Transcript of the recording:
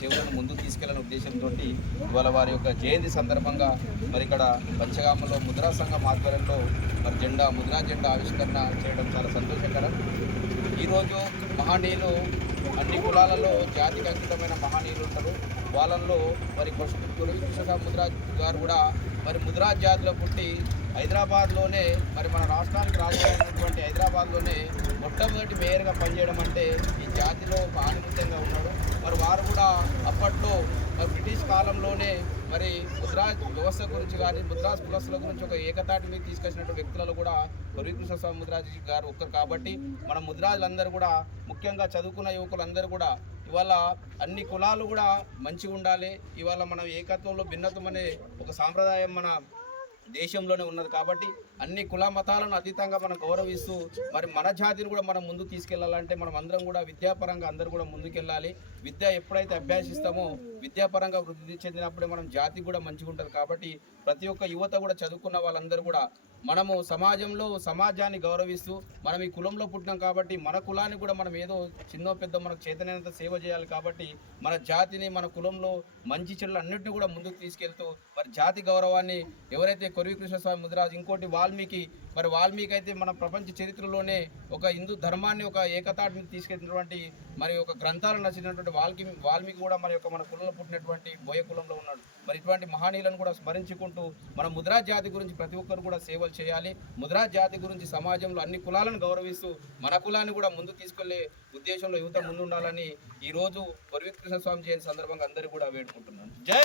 సేవలను ముందుకు తీసుకెళ్లనే ఉద్దేశంతో ఇవాళ వారి యొక్క జయంతి సందర్భంగా మరి ఇక్కడ పంచగామలో ముద్రా సంఘం ఆధ్వర్యంలో మరి ముద్రా జెండా ఆవిష్కరణ చేయడం చాలా సంతోషకరం. ఈరోజు మహనీయులు అన్ని కులాలలో జాతికి అంకితమైన మహనీయులు ఉంటారు. వాళ్ళల్లో మరి ముద్రాజ్ గారు కూడా మరి ముద్రాజ్ జాతిలో పుట్టి హైదరాబాద్లోనే మరి మన రాష్ట్రానికి రాజధాని హైదరాబాద్లోనే మొట్టమొదటి మేయర్గా పనిచేయడం అంటే ఈ జాతిలో ఒక ఆనిముత్యంగా ఉన్నాడు. మరి వారు కూడా అప్పట్లో బ్రిటిష్ కాలంలోనే మరి ముద్రాజ్ వ్యవస్థ గురించి కానీ ముద్రాజ్ కులస్తుల గురించి ఒక ఏకతాటి మీద తీసుకొచ్చినటువంటి వ్యక్తులలో కూడా కొర్వి కృష్ణస్వామి ముద్రాజ్ గారు ఒక్కరు. కాబట్టి మన ముద్రాజులందరూ కూడా ముఖ్యంగా చదువుకున్న యువకులందరూ కూడా ఇవాళ అన్ని కులాలు కూడా మంచిగా ఉండాలి. ఇవాళ మనం ఏకత్వంలో భిన్నత్వం అనే ఒక సాంప్రదాయం మన దేశంలోనే ఉన్నది. కాబట్టి అన్ని కుల మతాలను అతీతంగా మనం గౌరవిస్తూ మరి మన జాతిని కూడా మనం ముందుకు తీసుకెళ్లాలంటే మనం అందరం కూడా విద్యాపరంగా అందరూ కూడా ముందుకెళ్ళాలి. విద్య ఎప్పుడైతే అభ్యసిస్తామో విద్యాపరంగా వృద్ధి చెందినప్పుడే మనం జాతి కూడా మంచిగా ఉంటుంది. కాబట్టి ప్రతి ఒక్క యువత కూడా చదువుకున్న వాళ్ళందరూ కూడా మనము సమాజాన్ని గౌరవిస్తూ మనం ఈ కులంలో పుట్టినాం కాబట్టి మన కులాన్ని కూడా మనం ఏదో చిన్న పెద్ద మనకు చేతనైనంత సేవ చేయాలి. కాబట్టి మన జాతిని మన కులంలో మంచి చెడులు అన్నింటినీ కూడా ముందుకు తీసుకెళ్తూ మరి జాతి గౌరవాన్ని ఎవరైతే కొర్వి కృష్ణస్వామి ముద్రాజ్ ఇంకోటి వాల్మీకి అయితే మన ప్రపంచ చరిత్రలోనే ఒక హిందూ ధర్మాన్ని ఒక ఏకతాటిని తీసుకెళ్ళినటువంటి మరి ఒక గ్రంథాలను రచించినటువంటి వాల్మీకి కూడా మన కులంలో పుట్టినటువంటి బోయ కులంలో ఉన్నాడు. మరి ఇటువంటి మహనీయులను కూడా స్మరించుకుంటూ మన ముద్రాజ్ జాతి గురించి ప్రతి ఒక్కరు కూడా సేవలు చేయాలి. ముద్రాజ్ జాతి గురించి సమాజంలో అన్ని కులాలను గౌరవిస్తూ మన కులాన్ని కూడా ముందుకు తీసుకెళ్లే ఉద్దేశంలో యువత ముందుండాలని ఈరోజు కొర్వి కృష్ణస్వామి జయంతి సందర్భంగా అందరూ కూడా వేడుకుంటున్నాను. జై